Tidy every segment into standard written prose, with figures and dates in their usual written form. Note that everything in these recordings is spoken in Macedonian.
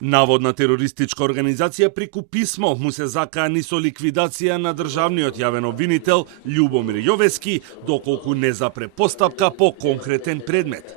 Наводна терористичка организација преку писмо му се закани со ликвидација на државниот јавен обвинител Љубомир Јовески, доколку не запре постапка по конкретен предмет.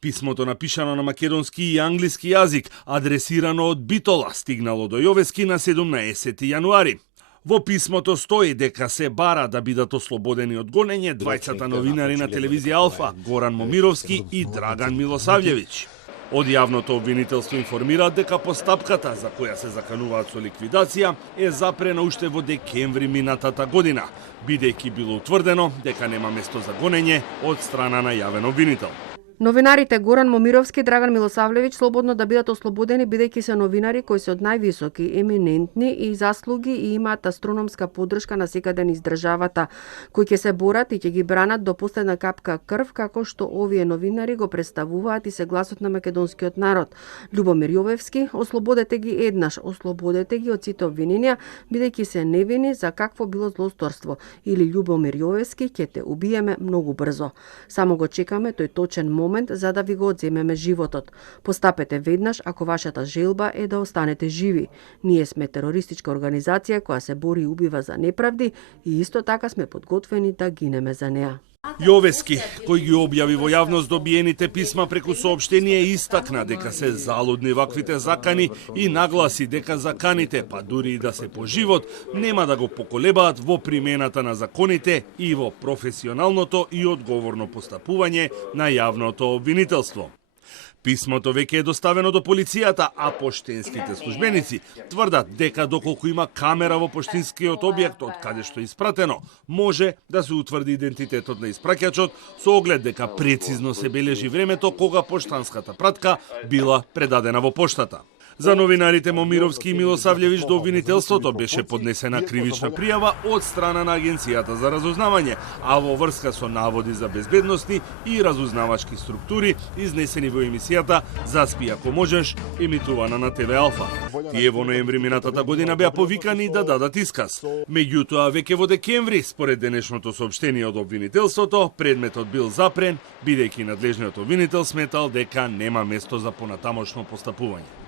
Писмото, напишано на македонски и англиски јазик, адресирано од Битола, стигнало до Јовески на 17 јануари. Во писмото стои дека се бара да бидат ослободени од гонење двајцата новинари на телевизија Алфа, Горан Момировски и Драган Милосављевиќ. Од јавното обвинителство информираат дека постапката, за која се закануваат со ликвидација, е запрена уште во декември минатата година, бидејќи било утврдено дека нема место за гонење од страна на јавен обвинител. Новинарите Горан Момировски и Драган Милосављевиќ слободно да бидат ослободени бидејќи се новинари кои се од највисоки, еминентни и заслуги и имаат астрономска поддршка на секаде низ државата, кои ќе се борат и ќе ги бранат до последна капка крв, како што овие новинари го представуваат и се гласот на македонскиот народ. Љубомир Јовевски, ослободете ги еднаш, ослободете ги од сите обвиненија, бидејќи се невини за какво било злосторство, или Љубомир Јовевски, ќе те убиеме многу брзо. Само го чекаме тој точен момент за да ви го одземеме животот. Постапете веднаш ако вашата желба е да останете живи. Ние сме терористичка организација која се бори и убива за неправди и исто така сме подготвени да гинеме за неа. Јовески, кој ги објави во јавност добиените писма преку соопштение, истакна дека се залудни ваквите закани и нагласи дека заканите, па дури и да се по живот, нема да го поколебаат во примената на законите и во професионалното и одговорно постапување на јавното обвинителство. Писмото веќе е доставено до полицијата, а поштенските службеници тврдат дека доколку има камера во поштинскиот објект од каде што е испратено, може да се утврди идентитетот на испраќачот со оглед дека прецизно се бележи времето кога поштанската пратка била предадена во поштата. За новинарите Момировски и Милосављевиќ до обвинителството беше поднесена кривична пријава од страна на Агенцијата за разузнавање, а во врска со наводи за безбедностни и разузнавачки структури изнесени во емисијата "Заспи ако можеш", емитувана на ТВ Алфа. Тие во ноември минатата година беа повикани да дадат исказ. Меѓутоа, веќе во декември, според денешното соопштение од обвинителството, предметот бил запрен, бидејќи надлежниот обвинител сметал дека нема место за понатамошно постапување.